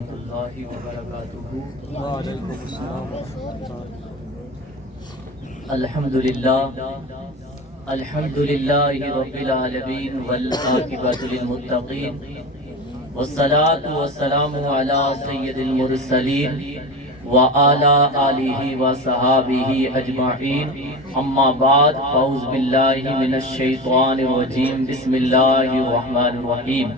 اللہ وبرکاتہ۔ وعلیکم السلام۔ الحمدللہ رب العالمین والعاقبۃ للمتقین والصلاة والسلام علی سید المرسلین وعلی آلہ وصحابہ اجمعین، اما بعد، فاعوذ باللہ من الشیطان الرجیم، بسم اللہ الرحمن الرحیم۔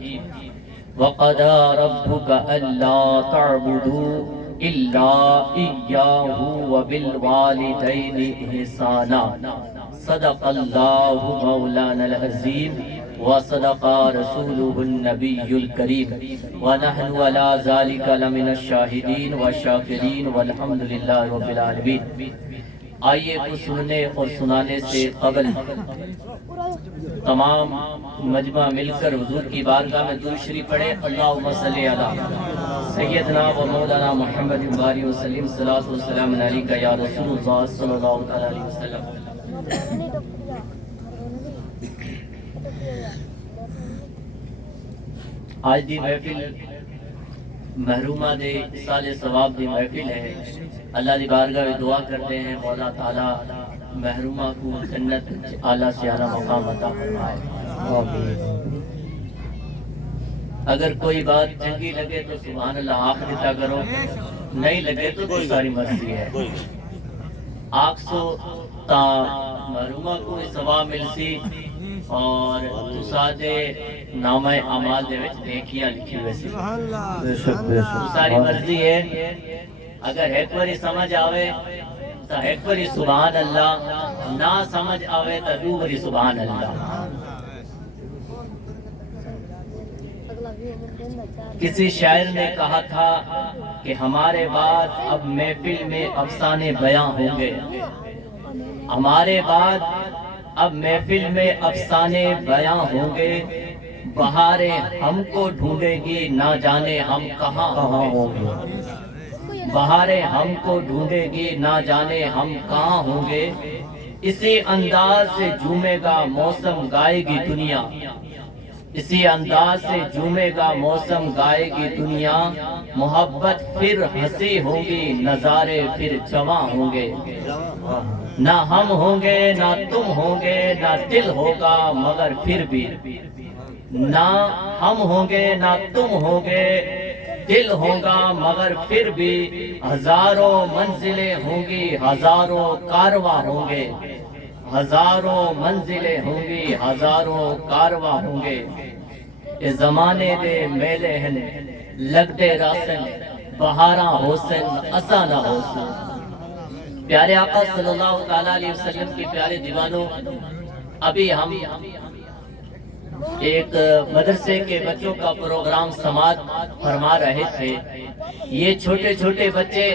وَقَضَى رَبُّكَ أَلَّا تَعْبُدُوا إِلَّا إِيَّاهُ وَبِالْوَالِدَيْنِ إِحْسَانًا۔ صدق اللہ مولانا العظیم وصدق رسولہ النبی الکریم ونحن علی ذلک لمن الشاہدین والشاکرین والحمدللہ رب العالمین۔ آئیے کچھ سننے اور سنانے سے قبل تمام مجمع مل کر حضور کی بارگاہ میں درود شریف پڑھے۔ اللہم صلی علی سیدنا و مولانا محمد باری وسلم، صلاۃ والسلام علیکہ یا رسول اللہ صلی اللہ علیہ وسلم۔ آج دی محفل محرومہ دے سال ثواب دی محفل ہے۔ اللہ دی بارگاہ میں دعا کرتے ہیں مولا تعالیٰ محرومہ کو جنت اعلیٰ سے اعلیٰ مقام عطا فرمائے۔ اگر کوئی بات چنگی لگے تو سبحان اللہ آنکھ دیتا کرو، نہیں لگے تو ساری مرضی ہے۔ آنکھ سو تا محرومہ کو ثواب ملسی اور تسادے نامہ اعمال دے وچ نیکیاں لکھی ہوئے سی۔ ساری مرضی ہے، اگر ایک باری سمجھ آوے تو ایک باری سبحان اللہ، نہ سمجھ آوے تو دو باری سبحان اللہ۔ کسی شاعر نے کہا تھا کہ ہمارے بعد اب محفل میں افسانے بیاں ہوں گے، ہمارے بعد اب محفل میں افسانے بیاں ہوں گے، بہاریں ہم کو ڈھونڈے گی نہ جانے ہم کہاں ہوں گے، بہاریں ہم کو ڈھونڈے گی نہ جانے ہم کہاں ہوں گے، اسی انداز سے جھومے گا موسم گائے گی دنیا، اسی انداز سے جھومے گا موسم گائے گی دنیا، محبت پھر ہنسی ہوگی نظارے پھر جواں ہوں گے، نہ ہم ہوں گے نہ تم ہوں گے نہ دل ہوگا مگر پھر بھی، نہ ہم ہوں گے نہ تم ہوں گے دل ہوگا مگر پھر بھی، ہزاروں منزلیں ہوں گی ہزاروں کارواں ہوں گے، ہزاروں منزلیں ہوں گی ہزاروں کارواں ہوں گے، اس زمانے دے میلے ہیں لگتے راسن، بہاراں حسن اسا نہ حسن۔ پیارے آقا صلی اللہ علیہ وسلم کی پیارے دیوانوں، ابھی ہم ایک مدرسے کے بچوں کا پروگرام سماعت فرما رہے تھے۔ یہ چھوٹے چھوٹے بچے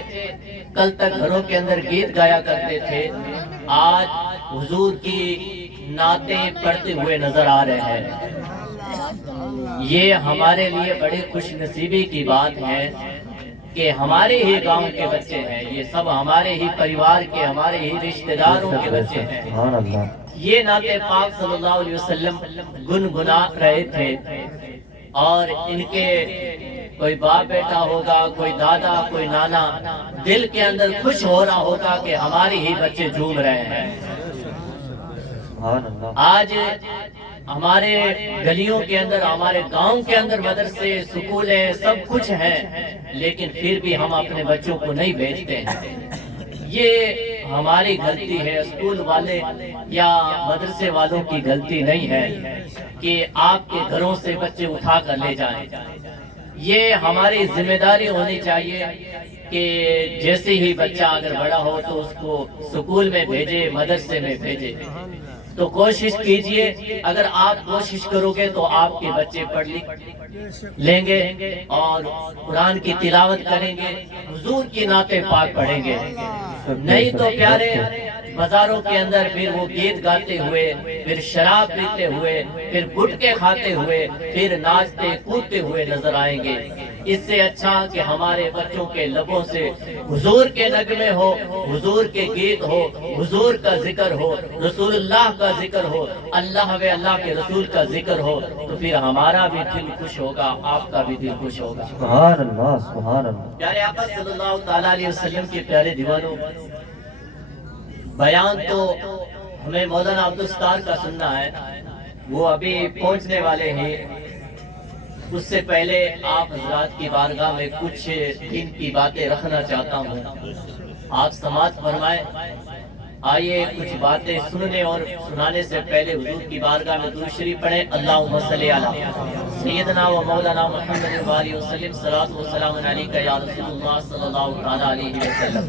کل تک گھروں کے اندر گیت گایا کرتے تھے، آج حضور کی نعتیں پڑھتے ہوئے نظر آ رہے ہیں۔ یہ ہمارے لیے بڑی خوش نصیبی کی بات ہے کہ ہمارے ہی گاؤں کے بچے ہیں، یہ سب ہمارے ہی پریوار کے، ہمارے ہی رشتہ داروں کے بچے ہیں۔ یہ نعت پاک صلی اللہ علیہ وسلم گنگنا رہے تھے، اور ان کے کوئی باپ بیٹا ہوگا، کوئی دادا، کوئی نانا دل کے اندر خوش ہو رہا ہوگا کہ ہمارے ہی بچے جھوم رہے ہیں۔ آج ہمارے گلیوں کے اندر، ہمارے گاؤں کے اندر مدرسے، سکولیں سب کچھ ہیں، لیکن پھر بھی ہم اپنے بچوں کو نہیں بھیجتے ہیں۔ یہ ہماری غلطی ہے، اسکول والے یا مدرسے والوں کی غلطی نہیں ہے کہ آپ کے گھروں سے بچے اٹھا کر لے جائیں۔ یہ ہماری ذمہ داری ہونی چاہیے کہ جیسے ہی بچہ اگر بڑا ہو تو اس کو سکول میں بھیجے، مدرسے میں بھیجے۔ تو کوشش کیجئے، اگر آپ کوشش کرو گے تو آپ کے بچے پڑھ لیں گے اور قرآن کی تلاوت کریں گے، حضور کی نعتیں پاک پڑھیں گے۔ نہیں تو پیارے بازاروں کے اندر پھر وہ گیت گاتے ہوئے، پھر شراب پیتے ہوئے، پھر گٹکے کھاتے ہوئے، پھر ناچتے کودتے ہوئے نظر آئیں گے۔ اس سے اچھا کہ ہمارے بچوں کے لبوں سے حضور کے نغمے ہو، حضور کے گیت ہو، حضور کا ذکر ہو، رسول اللہ کا ذکر ہو، اللہ و اللہ کے رسول کا ذکر ہو، تو پھر ہمارا بھی دل خوش ہوگا، آپ کا بھی دل خوش ہوگا۔ سبحان اللہ، سبحان اللہ۔ پیارے آقا صلی اللہ تعالیٰ علیہ وسلم کے پیارے دیوانوں، بیان تو ہمیں مولانا عبدالستار کا سننا ہے، وہ ابھی پہنچنے والے ہیں۔ اس سے پہلے آپ حضرات کی بارگاہ میں کچھ دن کی باتیں رکھنا چاہتا ہوں، آپ سماعت فرمائیں۔ آئیے کچھ باتیں سننے اور سنانے سے پہلے حضور کی بارگاہ میں درود شریف پڑھیں۔ اللہم صلی علی سیدنا و مولانا محمد وآلہ وسلم، صلاۃ و سلام علیکہ یا رسول اللہ صلی اللہ تعالی علیہ وسلم۔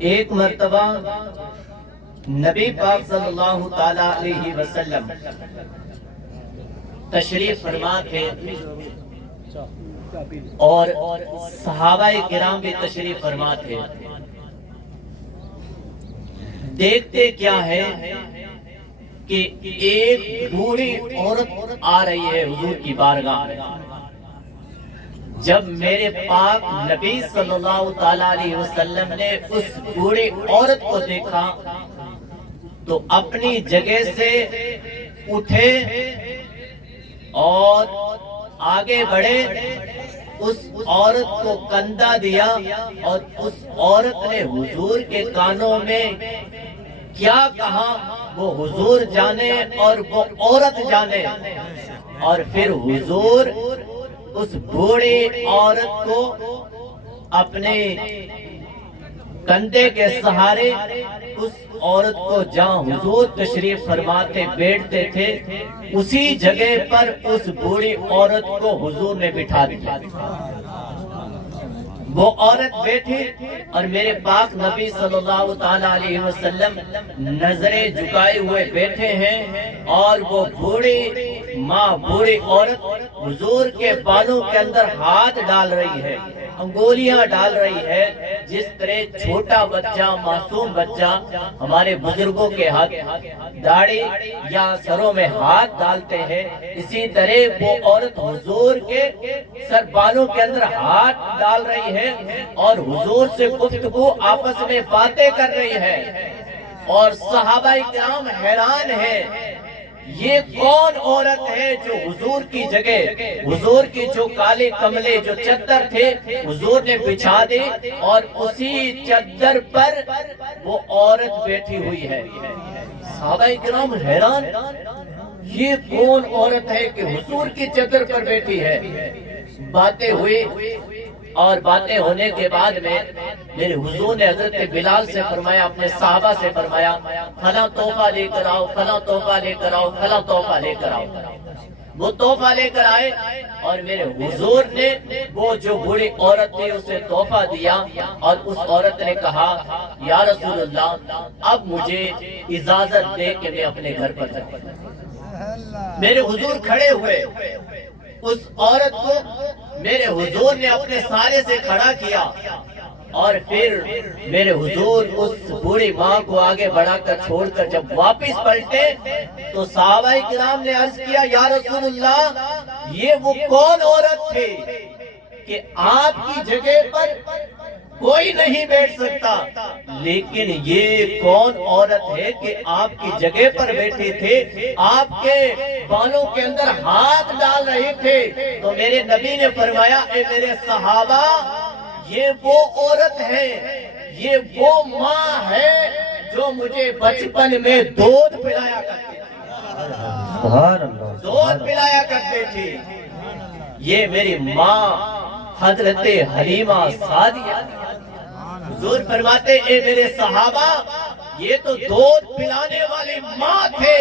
ایک مرتبہ نبی پاک صلی اللہ تعالی علیہ وسلم تشریف فرما تھے اور صحابہ کرام بھی تشریف فرما تھے۔ دیکھتے کیا ہے کہ ایک بوڑھی عورت آ رہی ہے حضور کی بارگاہ میں۔ جب میرے پاک نبی صلی اللہ تعالیٰ علیہ وسلم نے اس بوڑھی عورت کو دیکھا تو اپنی جگہ سے اٹھے اور آگے بڑھے، اس عورت کو کندھا دیا اور اس عورت نے حضور کے کانوں میں کیا کہا وہ حضور جانے اور وہ عورت جانے، اور پھر حضور اس بوڑھی عورت کو اپنے کندھے کے سہارے اس عورت کو جہاں حضور تشریف فرماتے بیٹھتے تھے اسی جگہ پر اس بوڑھی عورت کو حضور نے بٹھا دیا۔ وہ عورت بیٹھی اور میرے پاک نبی صلی اللہ تعالیٰ علیہ وسلم نظریں جھکائے ہوئے بیٹھے ہیں، اور وہ بوڑھی ماں بوڑھی عورت حضور کے بالوں کے اندر ہاتھ ڈال رہی ہے، انگولیاں ڈال رہی ہے۔ جس طرح چھوٹا بچہ معصوم بچہ ہمارے بزرگوں کے ہاتھ داڑھی یا سروں میں ہاتھ ڈالتے ہیں، اسی طرح وہ عورت حضور کے سر بالوں کے اندر ہاتھ ڈال رہی ہے اور حضور سے گفتگو آپس میں باتیں کر رہی ہے، اور صحابہ کرام حیران ہیں یہ کون عورت ہے جو حضور کی جگہ، حضور کی جو کالے کملے جو چادر تھے حضور نے بچھا دی اور اسی چادر پر وہ عورت بیٹھی ہوئی ہے۔ صحابہ کرام حیران، یہ کون عورت ہے کہ حضور کی چادر پر بیٹھی ہے؟ باتیں ہوئی اور باتیں ہونے کے بعد میں میرے حضور نے حضرت بلال سے فرمایا، اپنے صحابہ سے فرمایا فلاں تحفہ لے کر آؤ، فلاں تحفہ لے کر آؤ، فلاں تحفہ لے کر آؤ۔ وہ تحفہ لے کر آئے اور میرے حضور نے وہ جو بوڑھی عورت تھی اسے تحفہ دیا، اور اس عورت نے کہا یا رسول اللہ اب مجھے اجازت دے کہ میں اپنے گھر پر جاؤں۔ میرے حضور کھڑے ہوئے، اس عورت کو میرے حضور نے اپنے سارے سے کھڑا کیا، اور پھر میرے حضور اس بوڑھی ماں کو آگے بڑھا کر چھوڑ کر جب واپس پلٹے تو صحابہ کرام نے عرض کیا یا رسول اللہ یہ وہ کون عورت تھی کہ آپ کی جگہ پر کوئی نہیں بیٹھ سکتا، لیکن یہ کون عورت ہے کہ آپ کی جگہ پر بیٹھے تھے، آپ کے بالوں کے اندر ہاتھ ڈال رہے تھے؟ تو میرے نبی نے فرمایا اے میرے صحابہ یہ وہ عورت ہے، یہ وہ ماں ہے جو مجھے بچپن میں دودھ پلایا کرتی تھی، دودھ پلایا کرتے تھے۔ یہ میری ماں حضرت حلیمہ سعدیہ۔ حضور فرماتے اے میرے صحابہ یہ تو دودھ پلانے والی ماں تھے،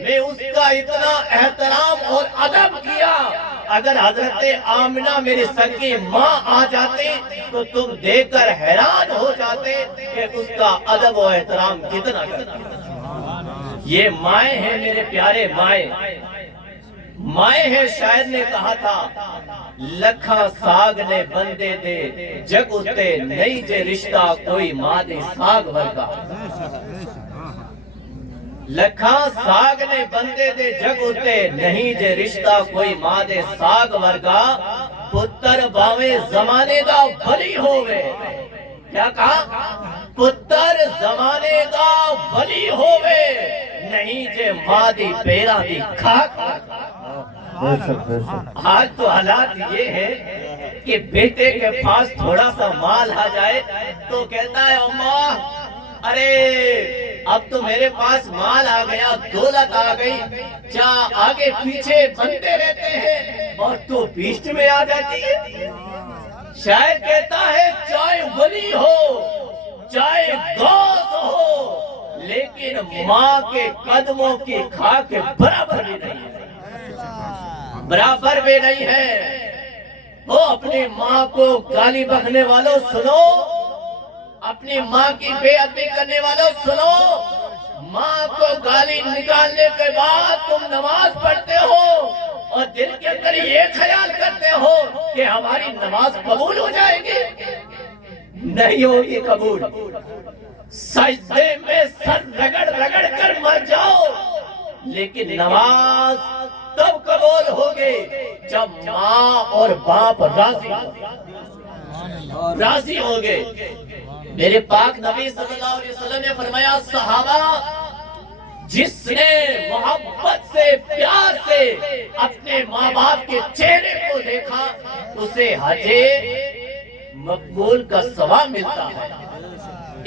میں اس کا اتنا احترام اور ادب کیا، اگر حضرت آمنہ میری سکی ماں آ جاتی تو تم دیکھ کر حیران ہو جاتے کہ اس کا ادب و احترام کتنا کرتا۔ یہ مائیں ہیں میرے پیارے، مائیں مائیں ہیں۔ شاعر نے کہا تھا لکھا ساگ نے بندے دے جگ اتے نہیں جے رشتہ کوئی ماں دے ساگ ورگا۔ لکھاں ساگ نے بندے دے جگ اتے نہیں جے رشتہ کوئی ماں دے ساگ ورگا پتر باویں زمانے دا بھلی ہووے کیا کہا پتر زمانے دا بھلی ہووے نہیں جے ماں دی پیرا دی کھا بے شک بے شک آج تو حالات یہ ہے کہ بیٹے کے پاس تھوڑا سا مال آ جائے تو کہتا ہے اماں ارے اب تو میرے پاس مال آ گیا دولت آ گئی کیا آگے پیچھے بنتے رہتے ہیں اور تو بیچ میں آ جاتی ہے شاعر کہتا ہے چاہے ولی ہو چاہے غوث ہو لیکن ماں کے قدموں کی خاک برابر بھی نہیں ہے برابر بھی نہیں ہے وہ اپنی ماں کو گالی بکنے والوں سنو اپنی ماں کی بے ادبی کرنے والوں سنو ماں کو گالی نکالنے کے بعد تم نماز پڑھتے ہو اور دل کے اندر یہ خیال کرتے ہو کہ ہماری نماز قبول ہو جائے گی نہیں ہوگی قبول سجدے میں سر رگڑ رگڑ کر مر جاؤ لیکن نماز تب قبول ہوگی جب ماں اور باپ راضی ہوگے میرے پاک نبی صلی اللہ علیہ وسلم نے فرمایا صحابہ جس نے محبت سے پیار سے اپنے ماں باپ کے چہرے کو دیکھا اسے حج مقبول کا ثواب ملتا ہے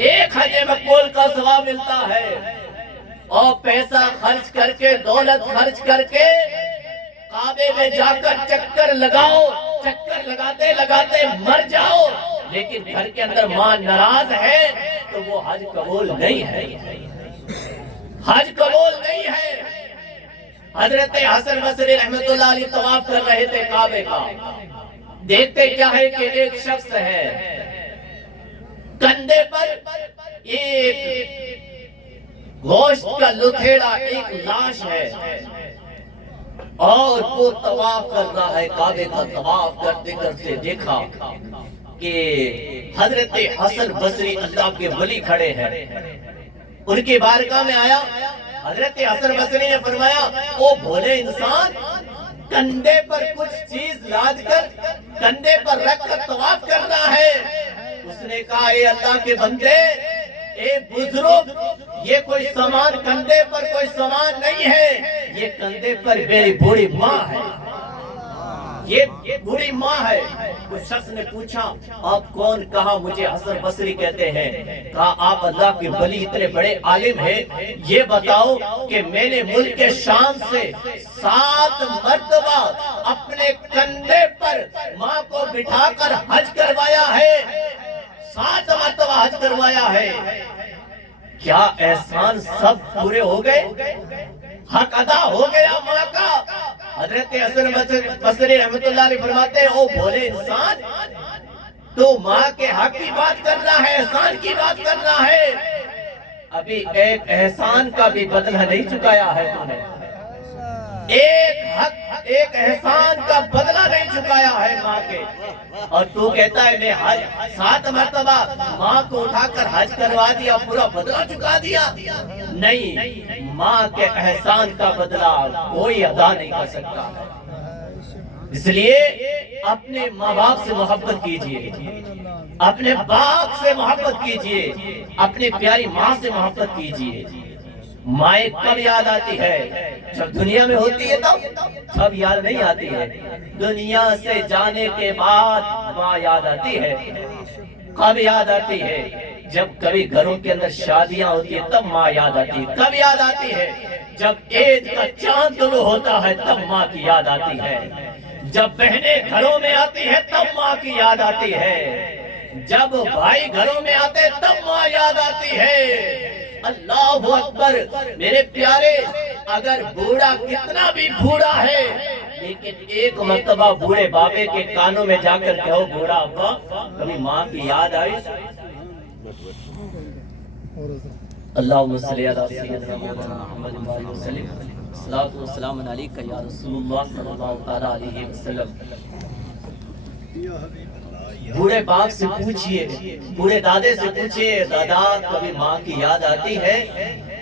ایک حج مقبول کا ثواب ملتا ہے اور پیسہ خرچ کر کے دولت خرچ کر کے کعبے میں جا کر چکر لگاؤ چکر لگاتے لگاتے مر جاؤ لیکن گھر کے اندر ماں ناراض ہے تو وہ حج قبول نہیں ہے حج قبول نہیں ہے حضرت حسن بصری رحمت اللہ علیہ طواف کر رہے تھے کعبے کا دیکھتے کیا ہے کہ ایک شخص ہے کندھے پر ایک گوشت کا لتھیڑا ایک لاش ہے اور وہ طواف کر رہا ہے کعبے کا طواف کرتے کرتے دیکھا کہ حضرت حسن بصری اللہ کے ولی کھڑے ہیں ان کی بارگاہ میں آیا حضرت حسن بصری نے فرمایا او بھولے انسان کندھے پر کچھ چیز لاد کر کندھے پر رکھ کر طواف کرنا ہے اس نے کہا اے اللہ کے بندے اے بزرگ یہ کوئی سامان کندھے پر کوئی سامان نہیں ہے یہ کندھے پر میری بوڑھی ماں ہے یہ بوڑھی ماں ہے اس شخص نے پوچھا آپ کون کہا مجھے حسن بصری کہتے ہیں کہا آپ اللہ کے ولی اتنے بڑے عالم ہیں یہ بتاؤ کہ میں نے ملک شام سے 7 مرتبہ اپنے کندھے پر ماں کو بٹھا کر حج کروایا ہے 7 مرتبہ حج کروایا ہے کیا احسان سب پورے ہو گئے حق ادا ہو گیا ماں کا حضرت حسن بصری رحمت اللہ علیہ فرماتے ہیں او بھولے انسان تو ماں کے حق کی بات کرنا ہے احسان کی بات کرنا ہے ابھی ایک احسان کا بھی بدلہ نہیں چکایا ہے تو نے ایک احسان کا بدلہ نہیں چکایا ہے ماں کے اور تو کہتا ہے میں حج 7 مرتبہ ماں کو اٹھا کر حج کروا دیا پورا بدلہ چکا دیا نہیں ماں کے احسان کا بدلہ کوئی ادا نہیں کر سکتا اس لیے اپنے ماں باپ سے محبت کیجئے اپنے باپ سے محبت کیجئے اپنی پیاری ماں سے محبت کیجئے مائیں کب یاد آتی ہے جب دنیا میں ہوتی ہے تب یاد نہیں آتی ہے دنیا سے جانے کے بعد ماں یاد آتی ہے کب یاد آتی ہے جب کبھی گھروں کے اندر شادیاں ہوتی ہیں تب ماں یاد آتی ہے کب یاد آتی ہے جب عید کا چاند طلوع ہوتا ہے تب ماں کی یاد آتی ہے جب بہنیں گھروں میں آتی ہے تب ماں کی یاد آتی ہے جب بھائی گھروں میں آتے تب ماں یاد آتی ہے اللہ اکبر میرے پیارے اگر بوڑھا کتنا بھی بوڑھا ہے لیکن ایک مرتبہ بوڑھے بابے کے کانوں میں جا کر کہو بوڑھا ابا کبھی ماں کی یاد آئی اللہم صلی علی سیدنا محمد وسلم الصلاۃ والسلام علیک یا رسول اللہ صلی اللہ علیہ وسلم بوڑھے باپ سے پوچھئے بوڑھے دادے سے پوچھئے دادا کبھی ماں کی یاد آتی ہے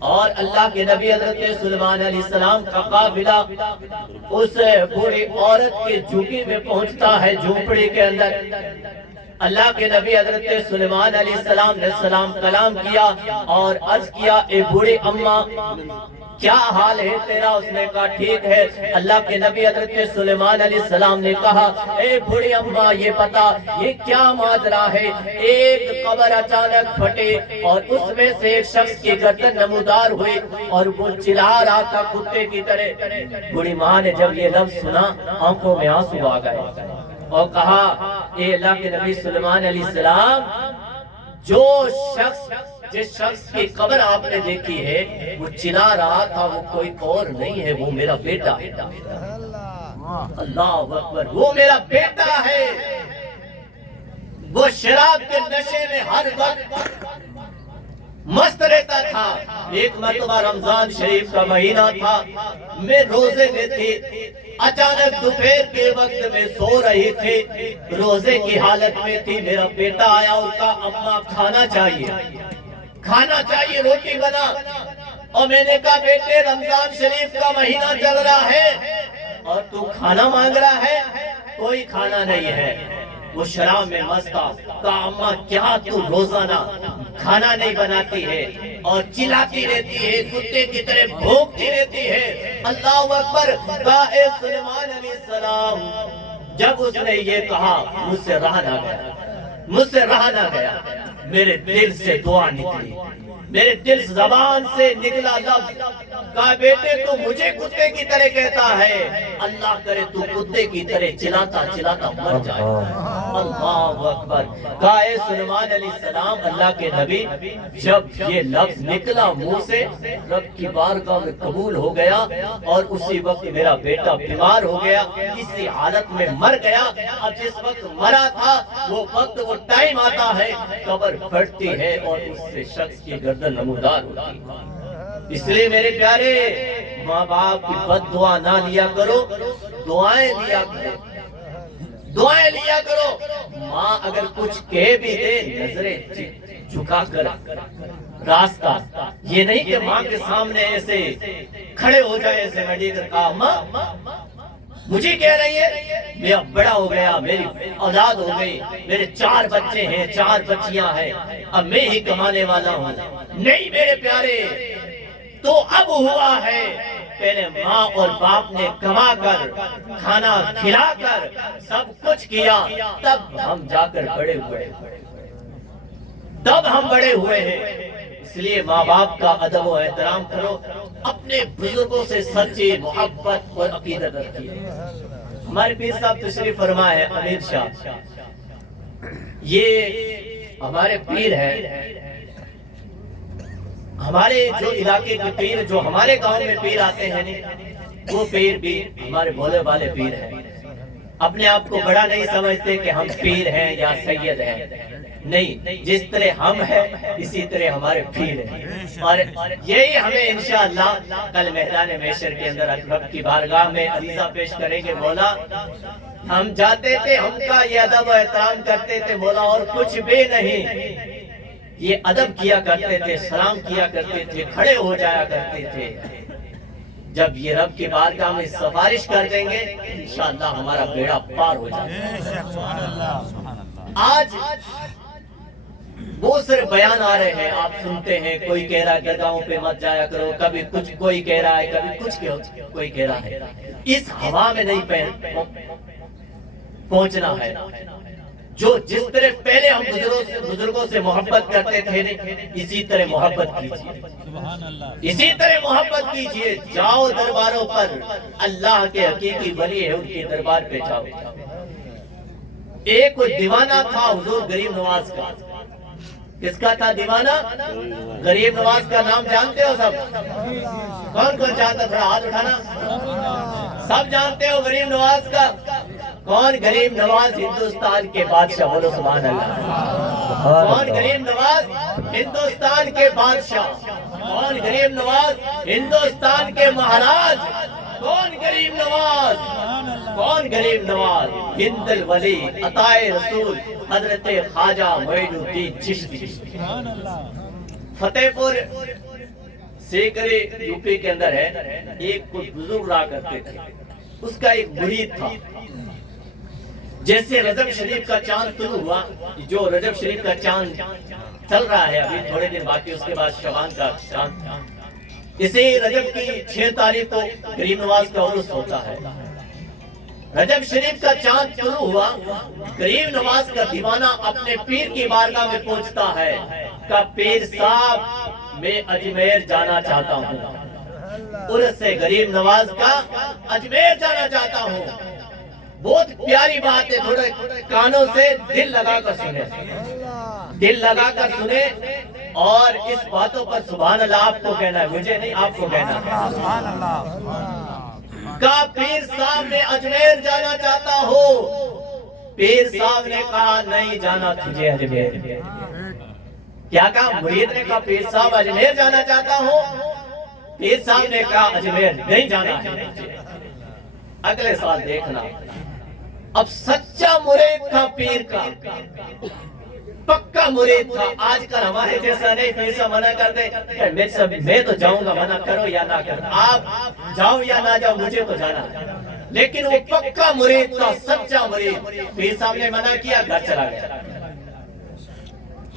اور اللہ کے نبی حضرت سلیمان علیہ السلام کا قافلہ اس بوڑھی عورت کے جھوکی میں پہنچتا ہے جھونپڑی کے اندر. اللہ کے نبی حضرت سلیمان علیہ السلام نے سلام کلام کیا اور عرض کیا اے بوڑھی اماں کیا حال ہے تیرا؟ اس نے کہا ٹھیک ہے. اللہ کے نبی حضرت سلیمان علیہ السلام نے کہا اے بوڑھی اماں یہ بتا یہ کیا ماجرا ہے؟ ایک قبر اچانک پھٹے اور اس میں سے ایک شخص کی گردن نمودار ہوئی اور وہ چلا رہا تھا کتے کی طرح. بوڑھی ماں نے جب یہ لفظ سنا آنکھوں میں آنسو آ گئے اور کہا اے اللہ کے نبی سلیمان علیہ السلام جو شخص جس شخص کی قبر آپ نے دیکھی ہے وہ چلا رہا تھا وہ کوئی اور نہیں ہے وہ میرا بیٹا ہے. اللہ اکبر وہ میرا بیٹا ہے. وہ شراب کے نشے میں ہر وقت مست رہتا تھا. ایک مرتبہ رمضان شریف کا مہینہ تھا میں روزے میں تھی اچانک دوپہر کے وقت میں سو رہی تھی روزے کی حالت میں تھی. میرا بیٹا آیا اور کہا اماں کھانا چاہیے روٹی بنا. اور میں نے کہا بیٹے رمضان شریف کا مہینہ چل رہا ہے اور تو کھانا مانگ رہا ہے؟ کوئی کھانا نہیں ہے. وہ شراب میں مست تھا. کہا اماں کیا تو روزانہ کھانا نہیں بناتی ہے اور چلاتی رہتی ہے کتے کی طرح بھونکتی رہتی ہے؟ اللہ اکبر. کہا اے سلیمان علیہ السلام جب اس نے یہ کہا مجھ سے رہا نہ گیا. میرے دل سے دعا نکلی میرے دل زبان سے نکلا لفظ کہا بیٹے تو مجھے کتے کی طرح کہتا ہے اللہ کرے تو کتے کی طرح چلاتا مر جائے. اللہ اکبر. کہا اے سلیمان علیہ السلام اللہ کے نبی جب یہ لفظ نکلا منہ سے رب کی بارگاہ میں قبول ہو گیا اور اسی وقت میرا بیٹا بیمار ہو گیا اسی حالت میں مر گیا. اب جس وقت مرا تھا وہ وقت وہ ٹائم آتا ہے قبر پھٹتی ہے اور اس سے شخص کی گردن نمودار ہوتی ہے. اس لیے میرے پیارے ماں باپ کی بد دعا نہ لیا کرو دعائیں لیا کرو. ماں اگر کچھ کہہ بھی دے نظریں جھکا کر راستہ یہ نہیں کہ ماں کے سامنے ایسے کھڑے ہو جائے ایسے میڈی کر کہا ماں مجھے کہہ رہی ہے میں اب بڑا ہو گیا میری اولاد ہو گئی میرے 4 بچے ہیں 4 بچیاں ہیں اب میں ہی کمانے والا ہوں. نہیں میرے پیارے تو اب ہوا ہے پہلے ماں اور باپ نے کما کر کھانا کھلا کر سب کچھ کیا تب ہم جا کر بڑے ہوئے ہیں. اس لیے ماں باپ کا ادب و احترام کرو اپنے بزرگوں سے سچی محبت اور عقیدت رکھیے. ہمارے پیر صاحب تشریف فرما ہے امیر شاہ یہ ہمارے پیر ہیں. ہمارے جو علاقے کے پیر جو ہمارے گاؤں میں پیر آتے ہیں وہ پیر بھی ہمارے بھولے والے پیر ہیں. اپنے آپ کو بڑا نہیں سمجھتے کہ ہم پیر ہیں یا سید ہیں. نہیں جس طرح ہم ہیں اسی طرح ہمارے پیر ہیں اور یہی ہمیں انشاءاللہ کل میدان محشر کے اندر رب کی بارگاہ میں عریضہ پیش کریں گے. مولا ہم جاتے تھے ہم کا یہ ادب و احترام کرتے تھے مولا اور کچھ بھی نہیں یہ ادب کیا کرتے تھے سلام کیا کرتے تھے کھڑے ہو جایا کرتے تھے. جب یہ رب کی بارگاہ میں سفارش کر دیں گے انشاءاللہ ہمارا بیڑا پار ہو جائے گا. آج بہت سارے بیان آ رہے ہیں آپ سنتے ہیں کوئی کہہ رہا ہے درگاہوں پہ مت جایا کرو کبھی کچھ کوئی کہہ رہا ہے کبھی کچھ کوئی کہہ رہا ہے. اس ہوا میں نہیں پہنچنا ہے. جو جس طرح پہلے ہم بزرگوں سے محبت کرتے تھے اسی طرح محبت کیجئے. جاؤ درباروں پر اللہ کے حقیقی ولی ہے ان کے دربار پہ جاؤ. ایک دیوانہ تھا حضور غریب نواز کا. کس کا تھا دیوانہ؟ غریب نواز کا نام جانتے ہو سب؟ کون کون جانتا تھوڑا ہاتھ اٹھانا. سب جانتے ہو غریب نواز کا. کون غریب نواز؟ ہندوستان کے بادشاہ. بولو سبحان اللہ. کون غریب نواز؟ ہندوستان کے بادشاہ. کون غریب نواز؟ ہندوستان کے مہاراج. کون غریب نواز؟ کون غریب نواز؟ ہند الولی عطائے رسول حضرت خواجہ معین الدین چشتی. فتح پور سیکرے یوپی کے اندر ہے، ایک کچھ بزرگ رہا کرتے تھے، اس کا ایک مرید تھا. جیسے رجب شریف کا چاند طلوع ہوا، جو رجب شریف کا چاند چل رہا ہے ابھی تھوڑے دن باقی، اس کے بعد شعبان کا چاند، اسے رجب کی 6 تاریخ کو غریب نواز کا عرس ہوتا ہے. رجب شریف کا چاند طلوع ہوا، غریب نواز کا دیوانہ اپنے پیر کی بارگاہ میں پہنچتا ہے کہ پیر صاحب میں اجمیر جانا چاہتا ہوں، عرس سے غریب نواز کا اجمیر جانا چاہتا ہوں. بہت پیاری بات ہے، تھوڑے کانوں سے دل لگا کر سنے، دل لگا کر سنے، اور اس باتوں پر سبحان اللہ آپ کو کہنا ہے، مجھے نہیں آپ کو کہنا ہے. کہا پیر صاحب میں اجمیر جانا چاہتا ہوں. پیر صاحب نے کہا نہیں جانا تجھے اجمیر. کیا کہا؟ مرید نے کہا پیر صاحب اجمیر جانا چاہتا ہوں. پیر صاحب نے کہا اجمیر نہیں جانا ہے. اگلے سال دیکھنا، اب سچا مرید تھا پیر کا، پکا مرید تھا. آج کل ہمارے جیسا نہیں، پیر صاحب منع کر دے میں تو جاؤں گا، منع کرو یا نہ کرو، آپ جاؤ یا نہ جاؤ، مجھے تو جانا. لیکن وہ پکا مرید تھا، سچا مرید. پیر صاحب نے منع کیا، گھر چلا گیا.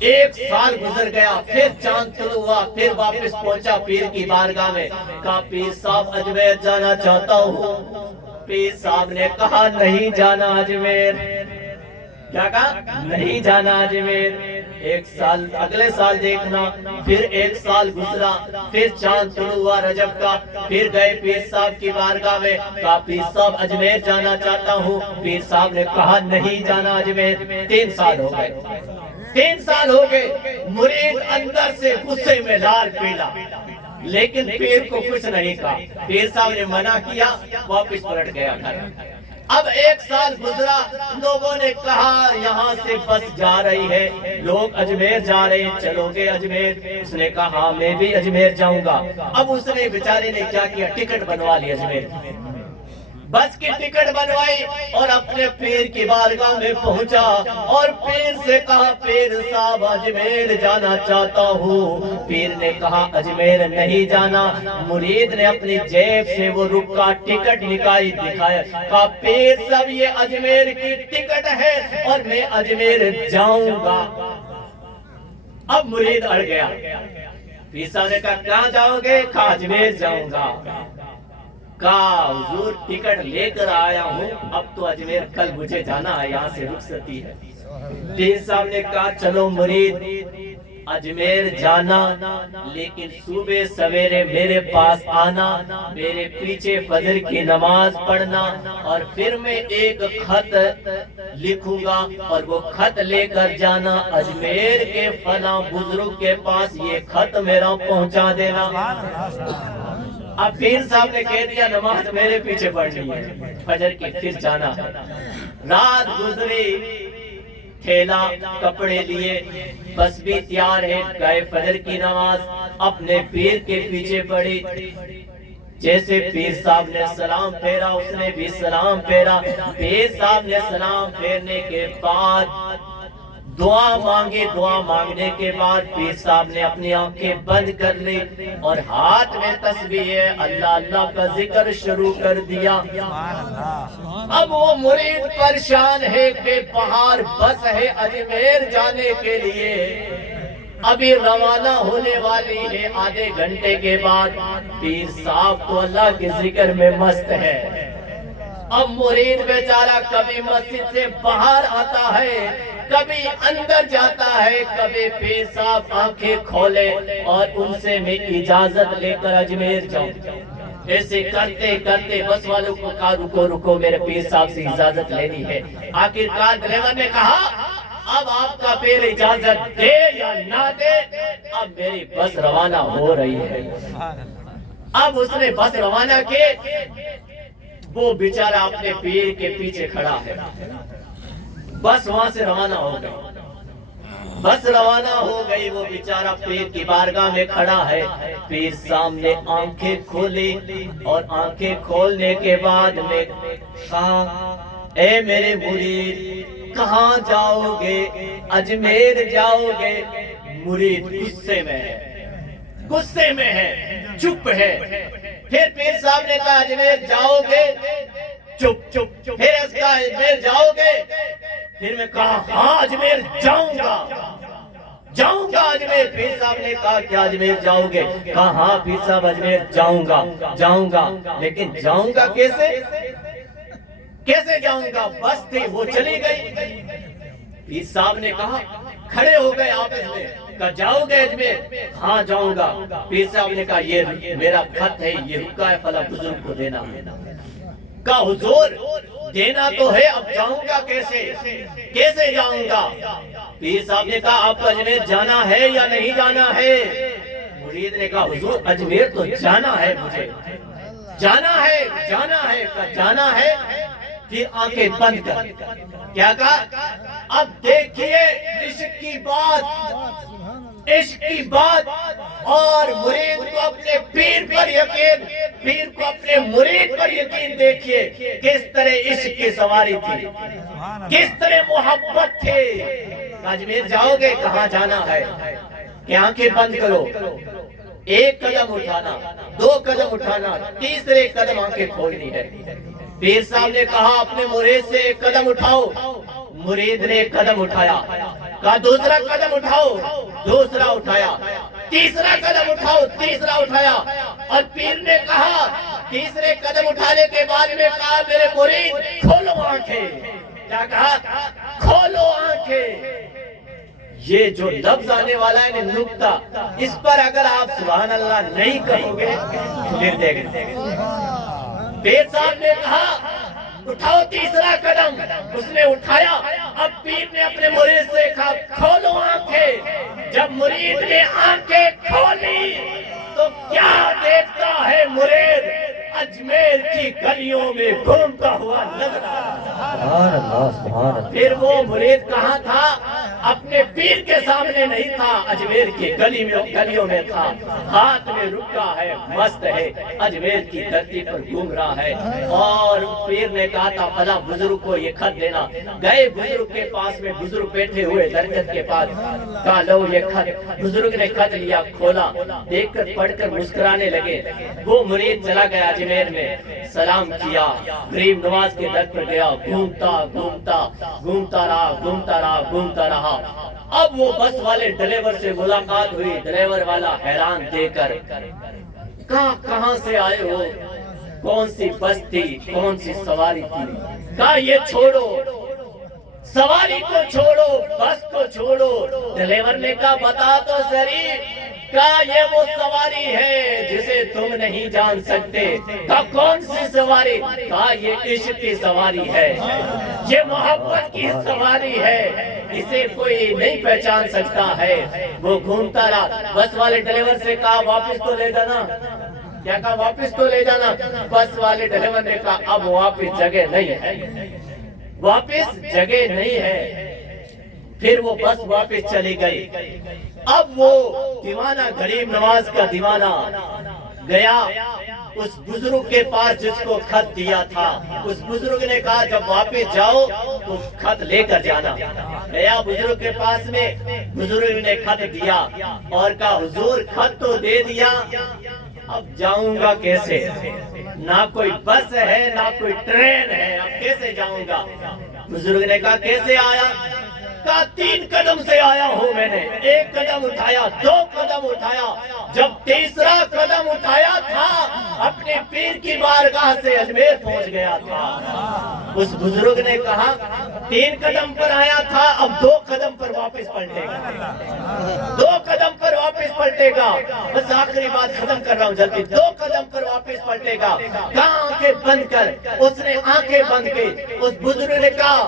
1 سال گزر گیا، پھر چاند طلوع ہوا، پھر واپس پہنچا پیر کی بارگاہ میں، کہا پیر صاحب اجمیر جانا چاہتا ہوں. پیر صاحب نے کہا نہیں جانا اجمیر. کیا کہا؟ نہیں جانا اجمیر. 1 سال، اگلے سال دیکھنا، پھر 1 سال گزرا، پھر چاند طلوع ہوا رجب کا، پھر گئے پیر صاحب کی بارگاہ میں، کہا پیر صاحب اجمیر جانا چاہتا ہوں. پیر صاحب نے کہا نہیں جانا اجمیر. 3 سال ہو گئے، 3 سال ہو گئے. مرید اندر سے غصے میں لال پیلا، لیکن پیر کو کچھ نہیں کہا. پیر صاحب نے منع کیا، واپس پلٹ گیا گھر. اب 1 سال گزرا، لوگوں نے کہا یہاں سے بس جا رہی ہے، لوگ اجمیر جا رہے ہیں، چلو گے اجمیر. اس نے کہا ہاں میں بھی اجمیر جاؤں گا. اب اس نے بیچارے نے کیا کیا؟ ٹکٹ بنوا لی اجمیر، بس کی ٹکٹ بنوائی اور اپنے پیر کی بارگاہ میں پہنچا اور پیر سے کہا پیر صاحب اجمیر جانا چاہتا ہوں. پیر نے کہا اجمیر نہیں جانا. مرید نے اپنی جیب سے وہ رکا ٹکٹ نکالی، دکھایا، کہا پیر صاحب یہ اجمیر کی ٹکٹ ہے اور میں اجمیر جاؤں گا. اب مرید اڑ گیا. پیر صاحب نے کہا کہاں جاؤ گے؟ کہا اجمیر جاؤں گا. کہا حضور ٹکٹ لے کر آیا ہوں، اب تو اجمیر کل مجھے جانا ہے، یہاں سے رخصتی ہے. پیر صاحب نے کہا چلو مرید اجمیر جانا، لیکن صبح سویرے میرے پاس آنا، میرے پیچھے فجر کی نماز پڑھنا، اور پھر میں ایک خط لکھوں گا اور وہ خط لے کر جانا اجمیر کے فلاں بزرگ کے پاس، یہ خط میرا پہنچا دینا. اب پیر صاحب نے کہہ دیا نماز میرے پیچھے پڑھنی ہے، فجر کی پھر جانا. رات گزری، تھیلا کپڑے لیے، بس بھی تیار ہے، گئے فجر کی نماز، اپنے پیر کے پیچھے پڑھی. جیسے پیر صاحب نے سلام پھیرا اس نے بھی سلام پھیرا. پیر صاحب نے سلام پھیرنے کے بعد دعا مانگی. دعا مانگنے کے بعد پیر صاحب نے اپنی آنکھیں بند کر لی اور ہاتھ میں تسبیح اللہ اللہ کا ذکر شروع کر دیا. اب وہ مرید پریشان ہے کہ باہر بس ہے اجمیر جانے کے لیے، ابھی روانہ ہونے والی ہے آدھے گھنٹے کے بعد. پیر صاحب تو اللہ کے ذکر میں مست ہے. اب مرید بیچارہ کبھی مسجد سے باہر آتا ہے، کبھی اندر جاتا ہے، کبھی پیر صاحب آنکھیں کھولے اور ان سے میں اجازت لے کر اجمیر جاؤں. ایسے کرتے کرتے بس والوں کو کہا رکو رکو میرے پیر صاحب سے اجازت لینی ہے. آخرکار ڈرائیور نے کہا اب آپ کا پیر اجازت دے یا نہ دے، اب میری بس روانہ ہو رہی ہے. اب اس نے بس روانہ کی، وہ بیچارہ اپنے پیر کے پیچھے کھڑا ہے. بس وہاں سے روانہ ہو گئی، بس روانہ ہو گئی. وہ بیچارہ پیر کی بارگاہ میں کھڑا ہے. پیر سامنے آنکھیں کھولی اور آنکھیں کھولنے کے بعد میں کہا اے میرے مرید کہاں جاؤ گے؟ اجمیر جاؤ گے؟ مرید غصے میں ہے، غصے میں ہے. چپ ہے. پھر پیر صاحب نے کہا اجمیر جاؤ گے؟ چپ. پھر اس کا اجمیر جاؤ گے؟ پھر میں کہا ہاں اجمیر جاؤں گا اجمیر. پیر صاحب نے کہا کیا اجمیر جاؤ گے؟ کہا ہاں پیر صاحب اجمیر جاؤں گا. لیکن جاؤں گا کیسے جاؤں گا؟ بس تھی وہ چلی گئی. پیر صاحب نے کہا کھڑے ہو گئے آپس میں، کہا جاؤ گے اجمیر؟ ہاں جاؤں گا. پیر صاحب نے کہا یہ میرا خط ہے، یہ رکا ہے فلاں بزرگ کو دینا. کہا حضور دینا تو ہے، اب جاؤں گا کیسے جاؤں گا؟ پیر صاحب نے کہا آپ کو اجمیر جانا ہے یا نہیں جانا ہے؟ مرید نے کہا حضور اجمیر تو جانا ہے، مجھے جانا ہے. کہا جانا ہے. پھر آنکھیں بند کر کیا کہا؟ اب دیکھیے عشق کی بات اور مرید کو اپنے پیر کو اپنے مرید پر یقین. دیکھیے کس طرح عشق کی سواری تھی، کس طرح محبت تھے. اجمیر جاؤ گے؟ کہاں جانا ہے؟ کہ آنکھیں بند کرو، ایک قدم اٹھانا، دو قدم اٹھانا، تیسرے قدم آنکھیں کھولنی ہے. پیر صاحب نے کہا اپنے مرید سے ایک قدم اٹھاؤ. مرید نے ایک قدم اٹھایا. کہا دوسرا قدم اٹھاؤ، دوسرا اٹھایا. تیسرا قدم اٹھاؤ، تیسرا اٹھایا. اور پیر نے کہا تیسرے قدم اٹھانے کے بعد میں کہا میرے مرید کھولو آنکھیں. کیا کہا؟ کھولو آنکھیں. یہ جو لفظ آنے والا ہے نکتہ، اس پر اگر آپ سبحان اللہ نہیں کہو گے پھر دیکھیں. پیر صاحب نے کہا اٹھاؤ تیسرا قدم. اس نے اٹھایا. اب پیر نے اپنے مرید سے کہا کھولو آنکھیں. جب مرید نے آنکھیں کھولی تو کیا دیکھتا ہے مرید؟ اجمیر کی گلیوں میں گھومتا ہوا نظر آیا. پھر وہ مرید کہاں تھا؟ اپنے پیر کے سامنے نہیں تھا، اجمیر کی گلیوں میں تھا. ہاتھ میں رکا ہے، مست ہے، اجمیر کی دھرتی پر گھوم رہا ہے. اور پیر نے کہا تھا فلاں بزرگ کو یہ خط دینا. گئے بزرگ کے پاس میں، بزرگ بیٹھے ہوئے درخت کے پاس. کہا لو یہ خط. بزرگ نے خط لیا، کھولا، دیکھ کر پڑھ کر مسکرانے لگے. وہ مرید چلا گیا اجمیر میں، سلام کیا، غریب نواز کے در پر گیا. گھومتا رہا. اب وہ بس والے ڈرائیور سے ملاقات ہوئی. ڈرائیور والا حیران دیکھ کر کہاں سے آئے ہو؟ کون سی بس تھی؟ کون سی سواری تھی؟ کہا یہ چھوڑو، سواری کو چھوڑو، بس کو چھوڑو. ڈرائیور نے کہا بتا تو صحیح. کہا یہ وہ سواری ہے جسے تم نہیں جان سکتے. کہا کون سی سواری؟ کہا یہ عشق کی سواری ہے، یہ محبت کی سواری ہے، اسے کوئی نہیں پہچان سکتا ہے. وہ گھومتا رہا. بس والے ڈرائیور سے کہا واپس تو لے جانا. کیا کہا؟ واپس تو لے جانا. بس والے ڈرائیور نے کہا اب واپس جگہ نہیں ہے. پھر وہ بس واپس چلی گئی. اب وہ دیوانہ غریب نواز کا دیوانہ گیا اس بزرگ کے پاس جس کو خط دیا تھا. اس بزرگ نے کہا جب واپس جاؤ تو خط لے کر جانا. گیا بزرگ کے پاس میں. بزرگ نے خط دیا اور کہا حضور خط تو دے دیا، اب جاؤں گا کیسے؟ نہ کوئی بس ہے نہ کوئی ٹرین ہے، اب کیسے جاؤں گا؟ بزرگ نے کہا کیسے آیا؟ کہا 3 قدم سے آیا ہوں میں نے. 1 قدم اٹھایا، 2 قدم اٹھایا. جب تیسرا قدم اٹھایا تھا اپنے پیر کی بارگاہ سے اجمیر پہنچ گیا تھا. اس بزرگ نے کہا 3 قدم پر آیا تھا، اب 2 قدم پر واپس پلٹے گا. 2 قدم پر واپس پلٹے گا. بس آخری بات ختم کر رہا ہوں جلدی. 2 قدم پر واپس پلٹے گا. کہاں آنکھیں بند کر. اس نے آنکھیں بند کی. اس بزرگ نے کہا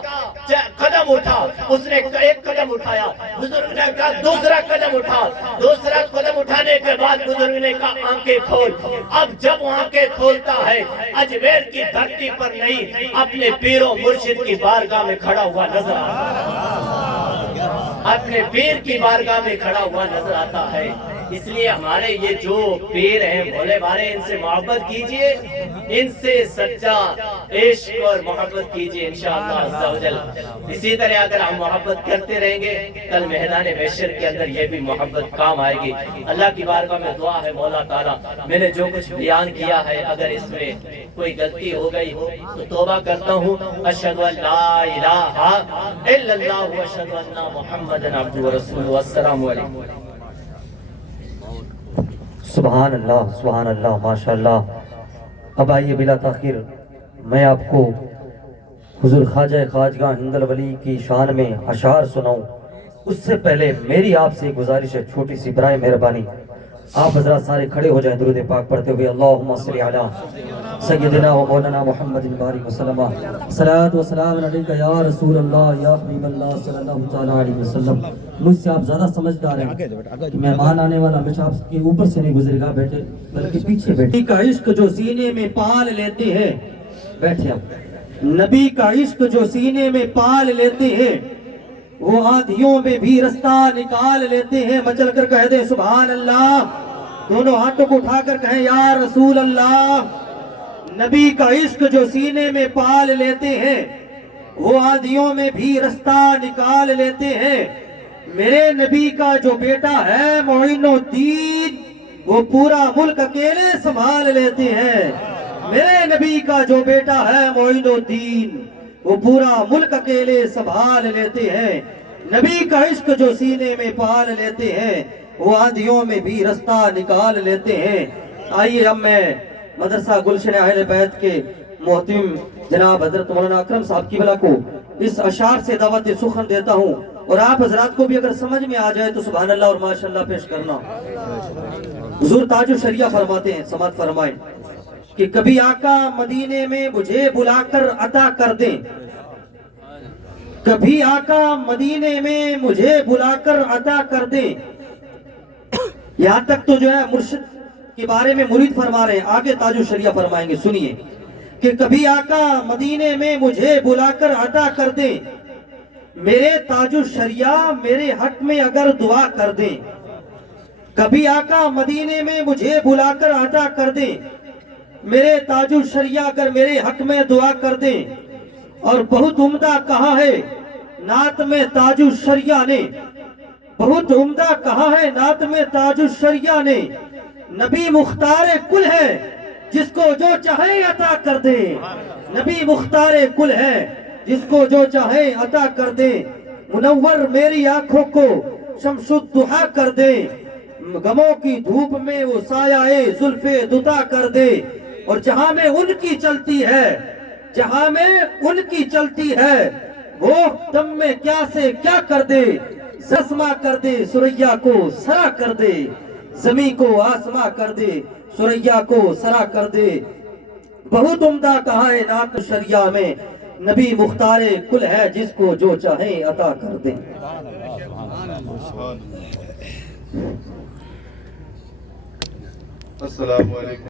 قدم اٹھا. اس نے 1 قدم اٹھایا. بزرگ نے کہا دوسرا قدم اٹھا. دوسرا قدم اٹھانے کے بعد بزرگ نے کہا آنکھیں کھول. اب جب آنکھیں کھولتا ہے اجمیر کی دھرتی پر نہیں اپنے پیر و مرشد کی بارگاہ میں کھڑا ہوا نظر آتا ہے. اپنے پیر کی بارگاہ میں کھڑا ہوا نظر آتا ہے. اس لیے ہمارے یہ جو پیر ہیں بھولے بھارے، ان سے محبت کیجئے، ان سے سچا عشق اور محبت کیجئے انشاءاللہ عز و جل۔ اسی طرح اگر ہم محبت کرتے رہیں گے، کل میدان محشر کے اندر یہ بھی محبت کام آئے گی۔ اللہ کی بارگاہ میں دعا ہے مولا تعالیٰ، میں نے جو کچھ بیان کیا ہے اگر اس میں کوئی غلطی ہو گئی ہو تو توبہ کرتا ہوں۔ اشہد ان لا الہ الا اللہ واشہد ان محمد عبدہ ورسولہ۔ السلام علیکم۔ سبحان اللہ ماشاءاللہ۔ اب آئیے بلا تاخیر میں آپ کو حضور خواجہ خواجگاہ ہندل ولی کی شان میں اشعار سناؤں۔ اس سے پہلے میری آپ سے گزارش ہے، چھوٹی سی برائے مہربانی آپ حضرات سارے کھڑے ہو جائیں درود پاک پڑھتے ہوئے۔ اللہم صلی علی سیدنا و مولانا محمد بارک وسلم، صلاۃ و سلام علیکہ یا رسول اللہ یا حبیب اللہ صلی اللہ تعالیٰ علیہ وسلم۔ مجھ سے آپ زیادہ سمجھدار ہیں کہ مہمان آنے والا ہمیشہ آپ کے اوپر سے نہیں گزرے گا، بیٹھے بلکہ پیچھے بیٹھے۔ نبی کا عشق جو سینے میں پال لیتے ہیں، بیٹھے آپ، نبی کا عشق جو سینے میں پال لیتے ہیں وہ آندھیوں میں بھی رستہ نکال لیتے ہیں۔ مچل کر کہہ دیں سبحان اللہ، دونوں ہاتھوں کو اٹھا کر کہیں یا رسول اللہ۔ نبی کا عشق جو سینے میں پال لیتے ہیں وہ آندھیوں میں بھی رستہ نکال لیتے ہیں۔ میرے نبی کا جو بیٹا ہے معین الدین، وہ پورا ملک اکیلے سنبھال لیتے ہیں۔ میرے نبی کا جو بیٹا ہے معین الدین، وہ پورا ملک اکیلے سنبھال لیتے ہیں۔ نبی کا عشق جو سینے میں پال لیتے ہیں وہ آندھیوں میں بھی رستہ نکال لیتے ہیں۔ آئیے اب میں مدرسہ گلشن اہل بیت کے محترم جناب حضرت مولانا اکرم صاحب کی بلا کو اس اشعار سے دعوت سخن دیتا ہوں، اور آپ حضرات کو بھی اگر سمجھ میں آ جائے تو سبحان اللہ اور ماشاءاللہ پیش کرنا۔ حضور تاج الشریعہ فرماتے ہیں، سماعت فرمائیں کہ کبھی آقا مدینے میں مجھے بلا کر عطا کر دیں، کبھی آقا مدینے میں مجھے بلا کر عطا کر دیں۔ یہاں تک تو جو ہے مرشد کے بارے میں مرید فرما رہے ہیں، آگے تاج الشریعہ فرمائیں گے، سنیے کہ کبھی آقا مدینے میں مجھے بلا کر عطا کر دیں، میرے تاج الشریعہ میرے حق میں اگر دعا کر دیں۔ کبھی آقا مدینے میں مجھے بلا کر عطا کر دیں، میرے تاج الشریعہ اگر میرے حق میں دعا کر دیں۔ اور بہت عمدہ کہا ہے نعت میں تاج الشریعہ نے، بہت عمدہ کہا ہے نعت میں تاج الشریعہ نے، نبی مختار کل ہے جس کو جو چاہے عطا کر دے۔ نبی مختار کل ہے جس کو جو چاہے عطا کر دے، منور میری آنکھوں کو شمس الضحیٰ کر دے، غموں کی دھوپ میں وہ سایہ زلف دتا کر دے۔ اور جہاں میں ان کی چلتی ہے، جہاں میں ان کی چلتی ہے، وہ دم میں کیا سے کیا کر دے، زسما کر دے سریا کو سرا کر دے، زمین کو آسما کر دے سریا کو سرا کر دے۔ بہت عمدہ کہا ہے نعت الشریعہ میں، نبی مختار کل ہے جس کو جو چاہے عطا کر دے۔ السلام علیکم۔